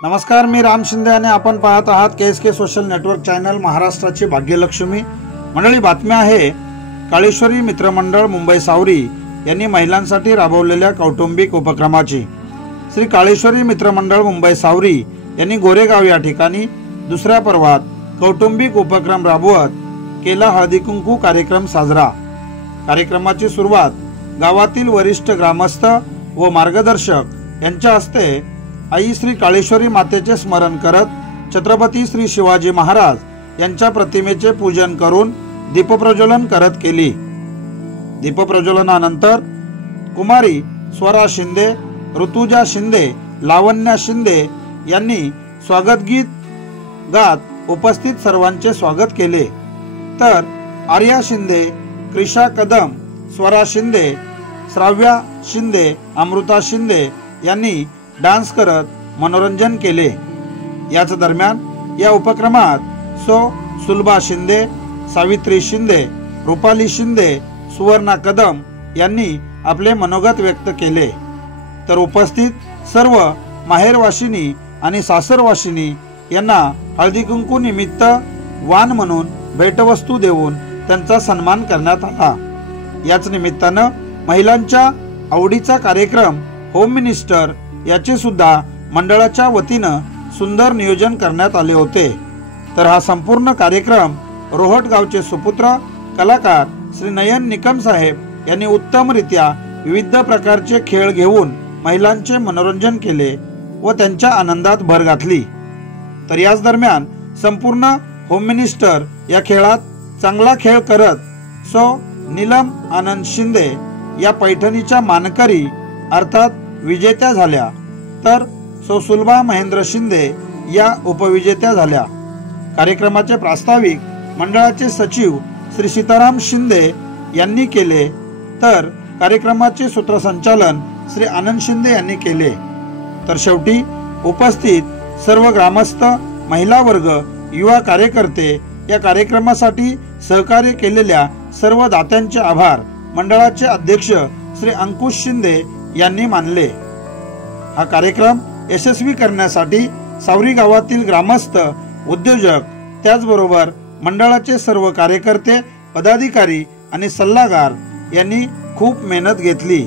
नमस्कार, मी राम शिंदे आणि आपण पाहत आहात KSK सोशल नेटवर्क चॅनल, महाराष्ट्राची भाग्यलक्ष्मी। मंडळी, बातमी आहे काळेश्वरी मित्रमंडळ मुंबई सावरी यांनी महिलांसाठी राबवलेल्या कौटुंबिक उपक्रमाची। श्री काळेश्वरी मित्रमंडळ मुंबई सावरी यांनी गोरेगाव या ठिकाणी दुसऱ्या पर्वात कौटुंबिक उपक्रम राबवत केला हळदी कुंकू कार्यक्रम साजरा। कार्यक्रमाची सुरुवात गावातील वरिष्ठ ग्रामस्थ व मार्गदर्शक यांच्या हस्ते आई श्री काळेश्वरी मातेचे स्मरण करत छत्रपती श्री शिवाजी महाराज यांच्या प्रतिमेचे पूजन करून दीपप्रज्वलन करत केली। दीपप्रज्वलनानंतर कुमारी स्वरा शिंदे, ऋतुजा शिंदे, लावण्या शिंदे यांनी स्वागत गीत गात उपस्थित सर्वांचे स्वागत केले। तर आर्या शिंदे, क्रिशा कदम, स्वरा शिंदे, श्राव्या शिंदे, अमृता शिंदे यांनी डान्स करत मनोरंजन केले। याच दरम्यान या उपक्रमात सुलभा शिंदे, सावित्री शिंदे, रुपाली शिंदे, सुवर्णा कदम यांनी आपले मनोगत व्यक्त केले। तर उपस्थित सर्व माहेरवाशिनी आणि सासरवाशिनी यांना हळदी कुंकू निमित्त वाण म्हणून भेटवस्तू देऊन त्यांचा सन्मान करण्यात आला। याच निमित्तानं महिलांच्या आवडीचा कार्यक्रम होम मिनिस्टर याचे सुद्धा मंडळाच्या वतीनं सुंदर नियोजन करण्यात आले होते। तर हा संपूर्ण कार्यक्रम रोहट गावचे सुपुत्र कलाकार श्री नयन निकम साहेब यांनी उत्तमरित्या विविध प्रकारचे खेळ घेऊन महिलांचे मनोरंजन केले व त्यांच्या आनंदात भर घातली। तर याच दरम्यान संपूर्ण होम मिनिस्टर या खेळात चांगला खेळ करत नीलम आनंद शिंदे या पैठणीच्या मानकरी अर्थात विजेत्या झाल्या। तर सुलभा महेंद्र शिंदे या उपविजेत्या झाल्या। कार्यक्रमाचे प्रास्ताविक मंडळाचे सचिव श्री सीताराम शिंदे यांनी केले, तर कार्यक्रमाचे सूत्रसंचालन श्री आनंद शिंदे यांनी केले। तर शेवटी उपस्थित सर्व ग्रामस्थ, महिला वर्ग, युवा कार्यकर्ते या कार्यक्रमासाठी सहकार्य केलेल्या सर्व दात्यांचे आभार मंडळाचे अध्यक्ष श्री अंकुश शिंदे यांनी मानले। हा कार्यक्रम यशस्वी करण्यासाठी सावरी गावातील ग्रामस्थ, उद्योजक, त्याचबरोबर मंडळाचे सर्व कार्यकर्ते, पदाधिकारी आणि सल्लागार यांनी खूप मेहनत घेतली।